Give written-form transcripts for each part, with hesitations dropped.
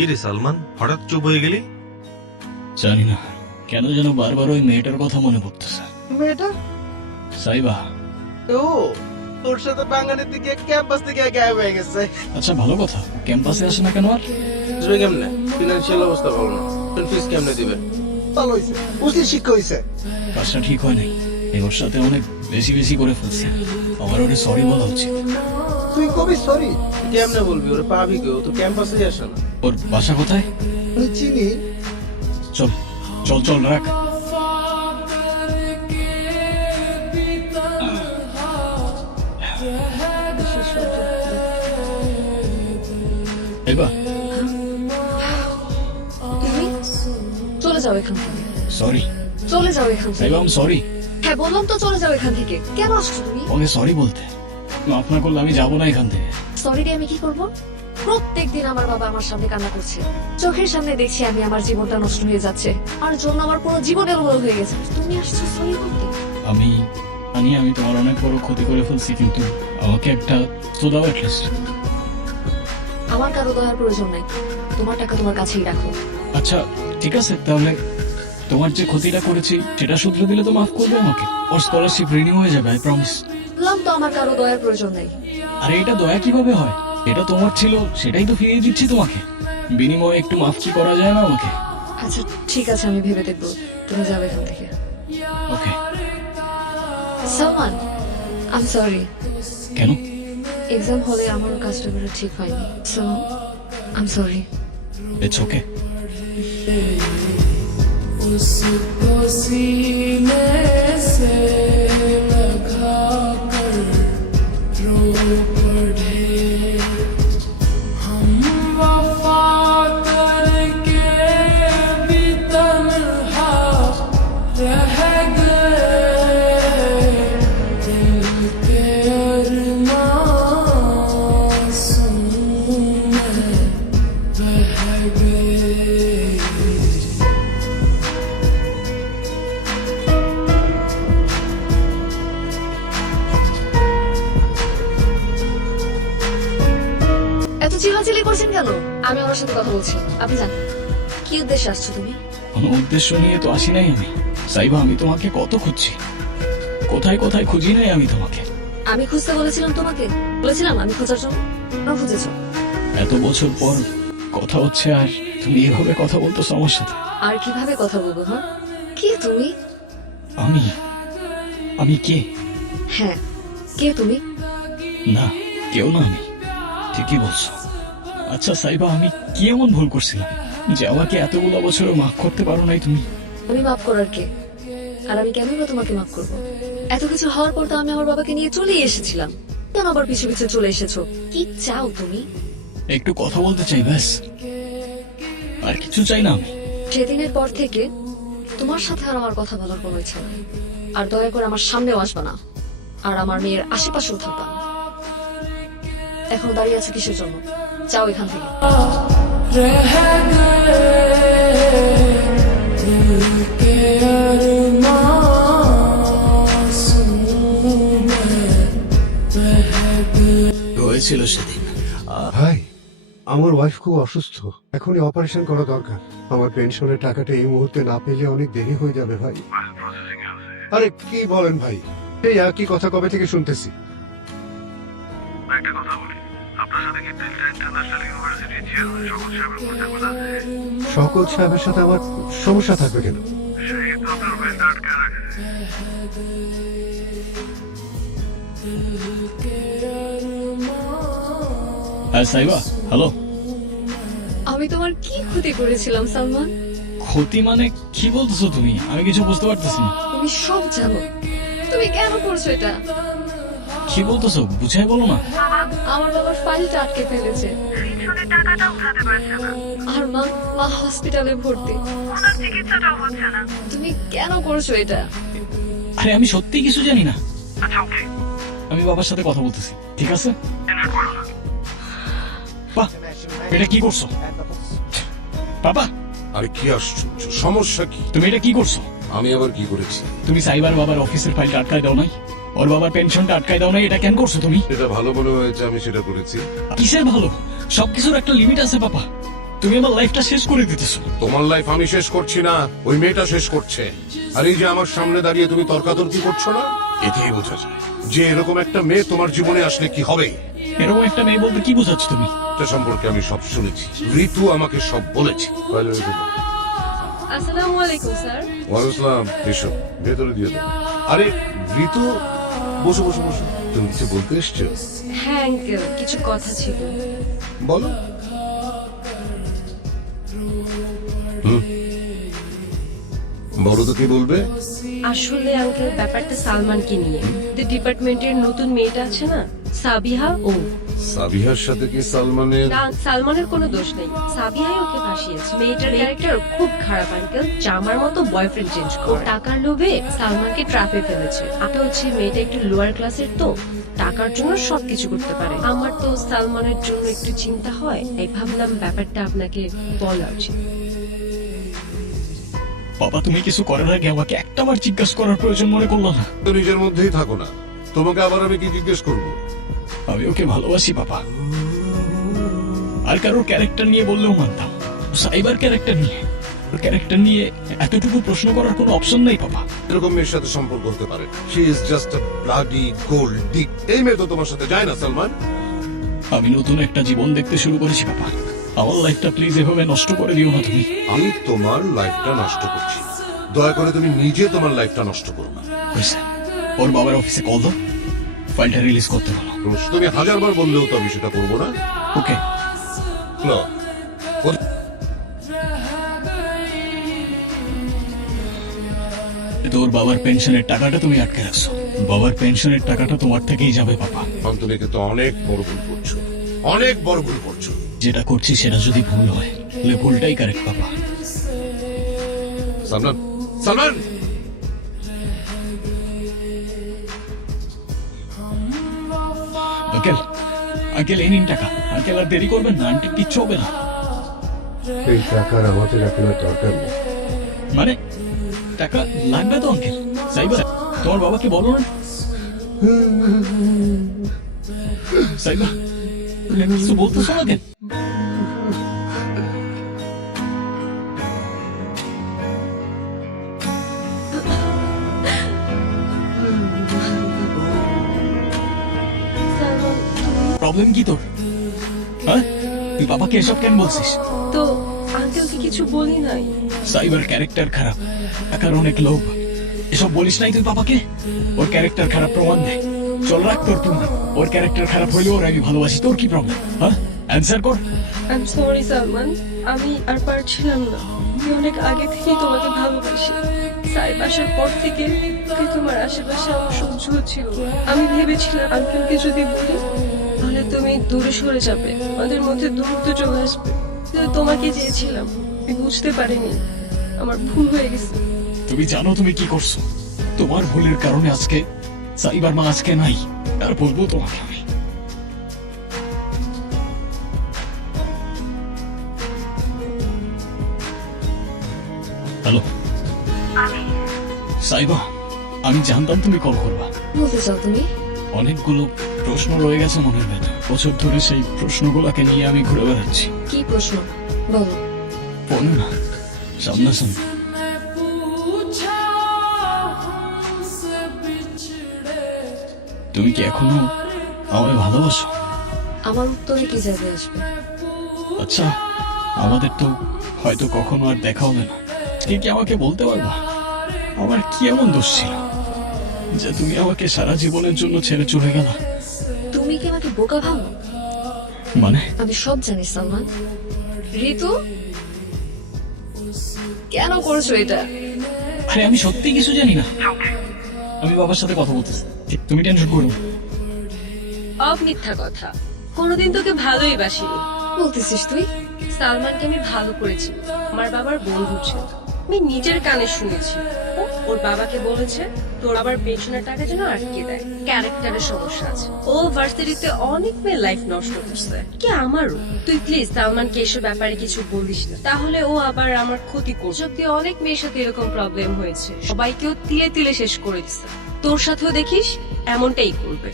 কি রে সালমান, হঠাৎ চুপ হয়ে গেলি? জানি না কেন যেন বারবার ওই মেয়েটার কথা মনে পড়তেছে। মেয়েটা সাইবা। ও তোর সাথে বাঙালির দিকে ক্যাম্পাস থেকে গায়েব হয়ে গেছে। আচ্ছা ভালো কথা, ক্যাম্পাসে আসে না কেন আর? বুঝবে কেমনে? ফিনান্সিয়াল অবস্থা ভালো না, ফিস কেমনে দিবে? ভালো হইছে, উচিত শিক্ষা হইছে। কাজটা ঠিক হয় নাই, ওর সাথে অনেক বেশি বেশি করে ফেলছি। আমার ওরে সরি বলা উচিত। তুই কবি সরি কেমনে বলবি? ওরে পাবি কেউ তো ক্যাম্পাসে আসে না। ওর বাসা কোথায়? আমি চিনি। চল চল চল রাখ। এবার তুমি চলে যাও এখান থেকে। সরি চলে যাও এখান থেকে। সাইবা, আম সরি। হ্যাঁ বললাম তো চলে যাও এখান থেকে। কেন আসছো তুমি? ওকে সরি বলতে। মাফ না করলে আমি যাবো না এখান থেকে। সরি দিয়ে আমি কি করব? প্রত্যেকদিন আমার বাবা আমার সামনে কান্না করছে, চোখের সামনে দেখছি আমি আমার জীবনটা নষ্ট হয়ে যাচ্ছে, আর জন্য আমার পুরো জীবন এলোমেলো হয়ে গেছে। তুমি আসছো সরি বলতে? আমি আমি তোমার অনেক বড় ক্ষতি করে ফেলছি, কিন্তু আমাকে একটা তো দাও অ্যাটলিস্ট। আমার কারো দয়ার প্রয়োজন নাই, তোমার টাকা তোমার কাছেই রাখো। আচ্ছা ঠিক আছে, তাহলে তোমার যে ক্ষতিটা করেছি সেটা শুধরে দিলে তো মাফ করবে আমাকে। ওর স্কলারশিপ রিনিউ হয়ে যাবে, আই প্রমিস। বললাম তো আমার কারো দয়ার প্রয়োজন নেই। আরে এটা দয়া কিভাবে হয়? এটা তোমার ছিল, সেটাই তো ফিরিয়ে দিচ্ছি তোমাকে। বিনিময়ে একটু মাফ কি করা যায় না আমাকে? আচ্ছা ঠিক আছে, আমি ভেবে দেখবো। তুমি যাবে এখান থেকে। Okay. Salman, I am sorry. কেন? এক্সাম হলে আমার কাজটা করা ঠিক হয়নি, so I am sorry. It's okay. उसको सीने से लगा कर रो पड़े, हम वफा करके भी तन्हा रह गए, दिल के अरमासूं में बह गए। এত চিল্লাচিল্লি করছেন কেন? আমি ওনার সাথে কথা বলছি, আপনি জান। কি উদ্দেশ্যে আসছো তুমি? কোনো উদ্দেশ্য নিয়ে তো আসি নাই আমি। সাইবা, আমি তোমাকে কত খুঁজছি, কোথায় কোথায় খুঁজি নাই আমি তোমাকে। আমি খুঁজতে বলেছিলাম তোমাকে? বলেছিলাম আমি খোঁজার জন্য? না খুঁজেছো? এত বছর পর কথা হচ্ছে আর তুমি এভাবে কথা বলতেছো আমার সাথে। আর কিভাবে কথা বলবো? হ্যাঁ, কে তুমি? আমি আমি কে? হ্যাঁ, কে তুমি? না, কেউ না, আমি ঠিকই বলছো। আচ্ছা সাইবা, আমি কি এমন ভুল করছিলাম যে আমাকে এতগুলো বছরও মাফ করতে পারো নাই তুমি? আমি মাফ করার কে? আর আমি কেন বা তোমাকে মাফ করবো? এত কিছু হওয়ার পর তো আমি আমার বাবাকে নিয়ে চলেই এসেছিলাম, কেন আবার পিছু পিছু চলে এসেছো? কি চাও তুমি? একটু কথা বলতে চাই ব্যাস, আর কিছু চাই না আমি। সেদিনের পর থেকে তোমার সাথে আর আমার কথা বলার কোনো ইচ্ছা নেই। আর দয়া করে আমার সামনেও আসবা না, আর আমার মেয়ের আশেপাশেও থাকবা না। এখন দাঁড়িয়ে আছে কিসের জন্য? যাও এখান থেকে। रह गए, दिल के अरमासूं में बह गए। হয়েছিল সেদিন। ভাই, আমার ওয়াইফ খুব অসুস্থ, এখনই অপারেশন করা দরকার। আমার পেনশনের টাকাটা এই মুহূর্তে না পেলে অনেক দেরি হয়ে যাবে ভাই। আরে কি বলেন ভাই, এই একই কথা কবে থেকে শুনতেছি। একটা কথা বলি, আপনার সাথে কি দিল্লি ইন্টারন্যাশনাল ইউনিভার্সিটির চেয়ারম্যান শওকত সাহেবের কোনো ঝামেলা আছে? শওকত সাহেবের সাথে আমার সমস্যা থাকবে কেন? সেই তো আপনার ফাইলটা আটকে রাখছে। হ্যাঁ সাইবা, হ্যালো। আমি তোমার কি ক্ষতি করেছিলাম সালমান? ক্ষতি মানে কি বলতেছো তুমি? আমি কিছু বুঝতে পারতেছি না। তুমি সব জানো, তুমি কেন করছো এটা? কি বলতেছো বুঝাই বলো না। আমার বাবার ফাইলটা আটকে ফেলেছে, আর মা মা হসপিটালে ভর্তি, তুমি কেন করছো এটা? আরে আমি সত্যি কিছু জানি না। আমি বাবার সাথে কথা বলতেছি, ঠিক আছে? বাহ, এটা কি করছো বাবা? আরে কি আশ্চর্য, সমস্যা কি? তুমি এটা কি করছো? আমি আবার কি করেছি? তুমি সাইবার বাবার অফিসের ফাইলটা আটকায় দাও নাই, ওর বাবার পেনশনটা আটকায় দাও নাই, এটা কেন করছো তুমি? এটা ভালো মনে হয়েছে, আমি সেটা করেছি। কিসের ভালো? সবকিছুর একটা লিমিট আছে বাবা। তুমি আমার লাইফটা শেষ করে দিতেছো। তোমার লাইফ আমি শেষ করছি না, ওই মেয়েটা শেষ করছে। আর এই যে আমার সামনে দাঁড়িয়ে তুমি তর্কাতর্কি করছো না, এতেই বোঝা যায় যে এরকম একটা মেয়ে তোমার জীবনে আসলে কি হবে। এরকম একটা মেয়ে বলতে কি বোঝাচ্ছ তুমি? এটা সম্পর্কে আমি সব শুনেছি, ঋতু আমাকে সব বলেছে। আসসালামু আলাইকুম স্যার। ওয়ালাইকুম এসো, ভেতরে দিয়ে দাও। আরে ঋতু, বসো বসো বসো। তুমি কিছু বলতে এসছো? হ্যাঁ আঙ্কেল, কিছু কথা ছিল। বলো। বলো তো কি বলবে? আসলে আঙ্কেল ব্যাপারটা সালমানকে নিয়ে। ডিপার্টমেন্টের নতুন মেয়েটা আছে না, সাবিহা, ও। সাবিহার সাথে কি সালমানের? না, সালমানের কোনো দোষ নেই, সাবিহাই ওকে ফাঁসিয়েছে। মেয়েটার ক্যারেক্টার খুব খারাপ আঙ্কেল, জামার মতো বয়ফ্রেন্ড চেঞ্জ করে টাকার লোভে সালমানকে ট্র্যাপে ফেলেছে। আপনি হচ্ছে মেয়েটা একটু লোয়ার ক্লাসের, তো টাকার জন্য সবকিছু করতে পারে। আমার তো সালমানের জন্য একটু চিন্তা হয়, তাই ভাবলাম ব্যাপারটা আপনাকে বলা উচিত। বাবা, তুমি কিছু করার আগে আমাকে একটাবার জিজ্ঞাসা করার প্রয়োজন মনে করলো না? তো নিজের মধ্যেই থাকো না, তোমাকে আবার আমি কি জিজ্ঞেস করবো? আমি ওকে ভালোবাসি বাবা। আর কারোর ক্যারেক্টার নিয়ে বললেও মানতাম, সাইবার ক্যারেক্টার নিয়ে, ওর ক্যারেক্টার নিয়ে এতটুকু প্রশ্ন করার কোনো অপশন নেই বাবা। এরকম মেয়ের সাথে সম্পর্ক হতে পারে? She is just a bloody gold dig. এই মেয়ে তো তোমার সাথে যায় না সালমান। আমি নতুন একটা জীবন দেখতে শুরু করেছি বাবা। আমার লাইফটা প্লিজ এভাবে নষ্ট করে দিও না তুমি। আমি তোমার লাইফটা নষ্ট করছি, দয়া করে তুমি নিজে তোমার লাইফটা নষ্ট করো না। হয়েছে, ওর বাবার অফিসে কল দাও, ফাইলটা রিলিজ করতে বলো। তুমি 1000 বার বললেও তো আমি সেটা করবো না। ওকে। না, তোর বাবার পেনশনের টাকাটা তুমি আটকে রাখছো। বাবার পেনশনের টাকাটা তোমার থেকেই যাবে বাবা। তুমি কিন্তু অনেক বড় ভুল করছো, অনেক বড় ভুল করছো। যেটা করছি সেটা যদি ভুল হয় তাহলে ভুলটাই কারেক্ট বাবা। সালমান, সালমান, আঙ্কেল, আঙ্কেল এই নিন টাকা। আঙ্কেল আর দেরি করবেন না, আন্টি কিচ্ছু হবে না। এই টাকার আমাদের এখন আর দরকার নেই। মানে টাকা লাগবে তো আঙ্কেল? সাইবার, তোমার বাবাকে বলো না। সাইবার, কিছু বলতেছো না কেন? প্রবলেম কি তোর? হ্যাঁ, তুই বাবাকে এসব কেন বলছিস? তো আঙ্কেলকে কিছু বলি নাই। সাইবার ক্যারেক্টার খারাপ, টাকার অনেক লোভ, এসব বলিস নাই তুই বাবাকে? ওর ক্যারেক্টার খারাপ প্রমাণ দে। চল রাখ তোর প্রমাণ। ওর ক্যারেক্টার খারাপ হইলেও ওর আমি ভালোবাসি। তোর কি প্রবলেম? হ্যাঁ, অ্যান্সার কর। আই এম সরি সালমান, আমি আর পারছিলাম না। আমি অনেক আগে থেকেই তোমাকে ভালোবাসি। সাইব আসার পর থেকে তোমার আশেপাশে আমার সহ্য হচ্ছিল না। আমি ভেবেছিলাম আঙ্কেলকে যদি বলি তাহলে তুমি দূরে সরে যাবে, আমাদের মধ্যে দূরত্ব চলে আসবে। কিন্তু তোমাকে চেয়েছিলাম, আমি বুঝতে পারিনি, আমার ভুল হয়ে গেছে। তুমি জানো তুমি কি করছো? তোমার ভুলের কারণে আজকে সাইবার মা আজকে নাই। আর বলবো তোমাকে আমি। হ্যালো সাইবা, আমি জানতাম তুমি কল করবা। বলতে চাও তুমি? অনেকগুলো প্রশ্ন রয়ে গেছে মনের ভেতর। বছর ধরে সেই প্রশ্নগুলোকে নিয়ে আমি ঘুরে বেড়াচ্ছি। কি প্রশ্ন বলো? ফোনে না, সামনাসামনি। তুমি কি এখনো আমায় ভালোবাসো? আমার উত্তরে কি যাবে আসবে? আচ্ছা, আমাদের তো হয়তো কখনো আর দেখা হবে না। তুমি কি আমাকে বলতে পারবা আমার কি এমন দোষ ছিল যে তুমি আমাকে সারা জীবনের জন্য ছেড়ে চলে গেলা? তুমি কি আমাকে বোকা ভাবো? মানে আমি সব জানি সালমান। ঋতু, কেন করছো এটা? আরে আমি সত্যি কিছু জানি না। আমি বাবার সাথে কথা বলতেছি, তুমি টেনশন করো না। মিথ্যা কথা, কোনোদিন তোকে ভালোই বাসিনি। বলতেছিস তুই? সালমানকে আমি ভালো করেছি, আমার বাবার বন্ধু ছিল। আমি নিজের কানে শুনেছি ওর বাবাকে বলেছে তোর আবার পেনশনের টাকা যেন আটকে দেয়, ক্যারেক্টারের সমস্যা আছে। ও ভার্সিটিতে অনেক মেয়ে লাইফ নষ্ট করছে, কি আমারও। তুই প্লিজ সালমানকে এসব ব্যাপারে কিছু বলিস না, তাহলে ও আবার আমার ক্ষতি করছে। সত্যি অনেক মেয়ের সাথে এরকম প্রবলেম হয়েছে, সবাইকেও তিলে তিলে শেষ করে দিচ্ছে। তোর সাথেও দেখিস এমনটাই করবে।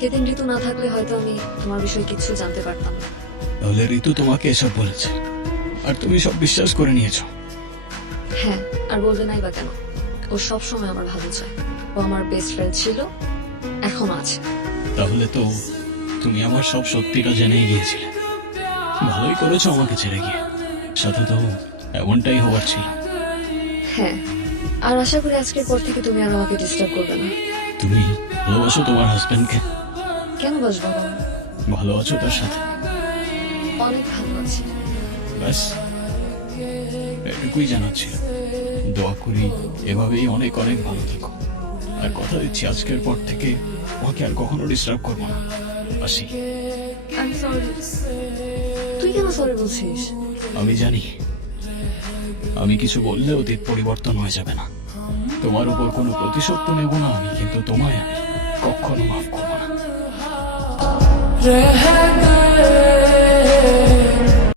সেদিন ঋতু না থাকলে হয়তো আমি তোমার বিষয়ে কিছু জানতে পারতাম না। তাহলে ঋতু তোমাকে এসব বলেছে আর তুমি সব বিশ্বাস করে নিয়েছো? হ্যাঁ, আর বলবে নাই বা কেন? ও সব সময় আমার ভালো চায়। ও আমার বেস্ট ফ্রেন্ড ছিল, এখনো আছে। তাহলে তো তুমি আমার সব সত্যিটা জেনেই গিয়েছিলে। ভালোই করেছো আমাকে ছেড়ে গিয়ে, সাথে তো এমনটাই হওয়ার ছিল। হ্যাঁ, আর আশা করি আজকের পর থেকে তুমি আর আমাকে ডিস্টার্ব করবে না। তুমি ভালোবাসো তোমার হাজবেন্ডকে? কেন বাসবো না? ভালো আছো তার সাথে? অনেক ভালো আছি। ব্যাস এটুকুই জানাচ্ছি। দোয়া করি এভাবেই অনেক অনেক ভালো থেকো। আর কথা দিচ্ছি আজকের পর থেকে ওকে আর কখনো ডিস্টার্ব করবো না। আসি। আমি সরি। তুই কেন সরি বলছিস? আমি জানি আমি কিছু বললে অতীত পরিবর্তন হয়ে যাবে না। তোমার উপর কোনো প্রতিশোধ তো নেব না আমি, কিন্তু তোমায় আমি কখনো মাফ করবো না। रह गए